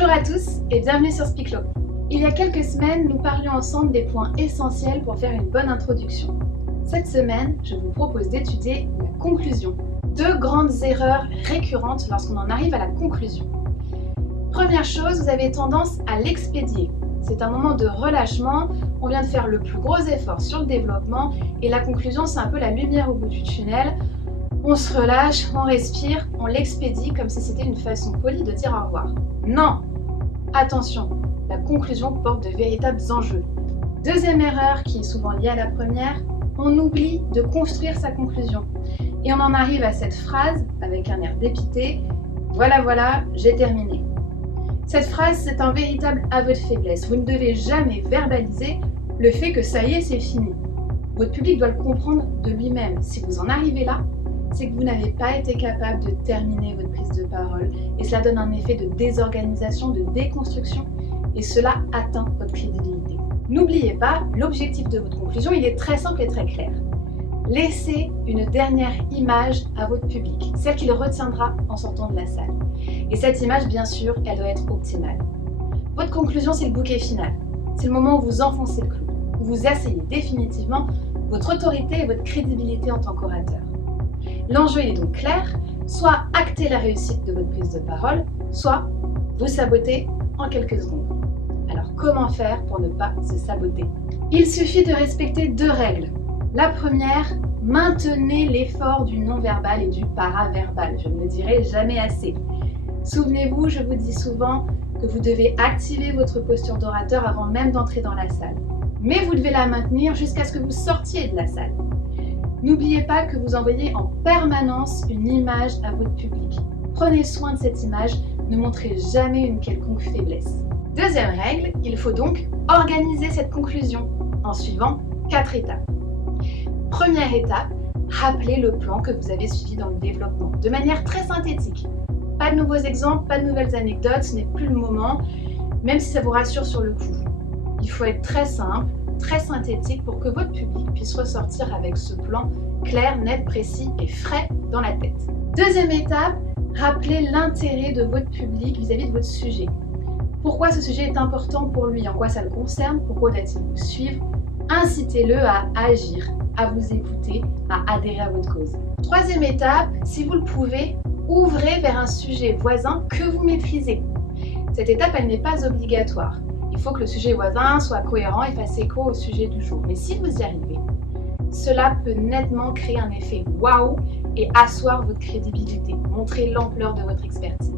Bonjour à tous et bienvenue sur Spiclo. Il y a quelques semaines, nous parlions ensemble des points essentiels pour faire une bonne introduction. Cette semaine, je vous propose d'étudier la conclusion. Deux grandes erreurs récurrentes lorsqu'on en arrive à la conclusion. Première chose, vous avez tendance à l'expédier. C'est un moment de relâchement, on vient de faire le plus gros effort sur le développement et la conclusion, c'est un peu la lumière au bout du tunnel. On se relâche, on respire, on l'expédie comme si c'était une façon polie de dire au revoir. Non! Attention, la conclusion porte de véritables enjeux. Deuxième erreur qui est souvent liée à la première, on oublie de construire sa conclusion. Et on en arrive à cette phrase avec un air dépité, voilà, j'ai terminé. Cette phrase, c'est un véritable aveu de faiblesse. Vous ne devez jamais verbaliser le fait que ça y est, c'est fini. Votre public doit le comprendre de lui-même. Si vous en arrivez là, c'est que vous n'avez pas été capable de terminer votre prise de parole et cela donne un effet de désorganisation, de déconstruction et cela atteint votre crédibilité. N'oubliez pas, l'objectif de votre conclusion, il est très simple et très clair. Laissez une dernière image à votre public, celle qu'il retiendra en sortant de la salle. Et cette image, bien sûr, elle doit être optimale. Votre conclusion, c'est le bouquet final. C'est le moment où vous enfoncez le clou, où vous asseyez définitivement votre autorité et votre crédibilité en tant qu'orateur. L'enjeu est donc clair, soit acter la réussite de votre prise de parole, soit vous saboter en quelques secondes. Alors comment faire pour ne pas se saboter? Il suffit de respecter deux règles. La première, maintenez l'effort du non-verbal et du paraverbal. Je ne le dirai jamais assez. Souvenez-vous, je vous dis souvent que vous devez activer votre posture d'orateur avant même d'entrer dans la salle. Mais vous devez la maintenir jusqu'à ce que vous sortiez de la salle. N'oubliez pas que vous envoyez en permanence une image à votre public. Prenez soin de cette image, ne montrez jamais une quelconque faiblesse. Deuxième règle, il faut donc organiser cette conclusion en suivant 4 étapes. Première étape, rappelez le plan que vous avez suivi dans le développement, de manière très synthétique. Pas de nouveaux exemples, pas de nouvelles anecdotes, ce n'est plus le moment, même si ça vous rassure sur le coup. Il faut être très simple, très synthétique pour que votre public puisse ressortir avec ce plan clair, net, précis et frais dans la tête. Deuxième étape, rappelez l'intérêt de votre public vis-à-vis de votre sujet. Pourquoi ce sujet est important pour lui, en quoi ça le concerne, pourquoi doit-il vous suivre? Incitez-le à agir, à vous écouter, à adhérer à votre cause. Troisième étape, si vous le pouvez, ouvrez vers un sujet voisin que vous maîtrisez. Cette étape, elle n'est pas obligatoire. Il faut que le sujet voisin soit cohérent et fasse écho au sujet du jour. Mais si vous y arrivez, cela peut nettement créer un effet waouh et asseoir votre crédibilité, montrer l'ampleur de votre expertise.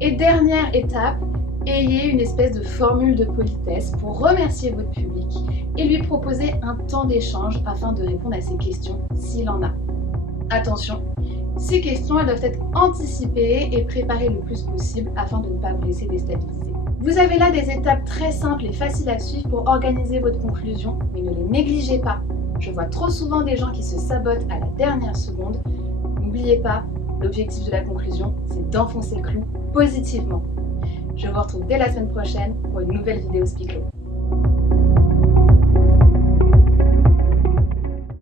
Et dernière étape, ayez une espèce de formule de politesse pour remercier votre public et lui proposer un temps d'échange afin de répondre à ses questions s'il en a. Attention, ces questions elles doivent être anticipées et préparées le plus possible afin de ne pas vous laisser déstabiliser. Vous avez là des étapes très simples et faciles à suivre pour organiser votre conclusion, mais ne les négligez pas. Je vois trop souvent des gens qui se sabotent à la dernière seconde. N'oubliez pas, l'objectif de la conclusion, c'est d'enfoncer le clou positivement. Je vous retrouve dès la semaine prochaine pour une nouvelle vidéo Spiclo.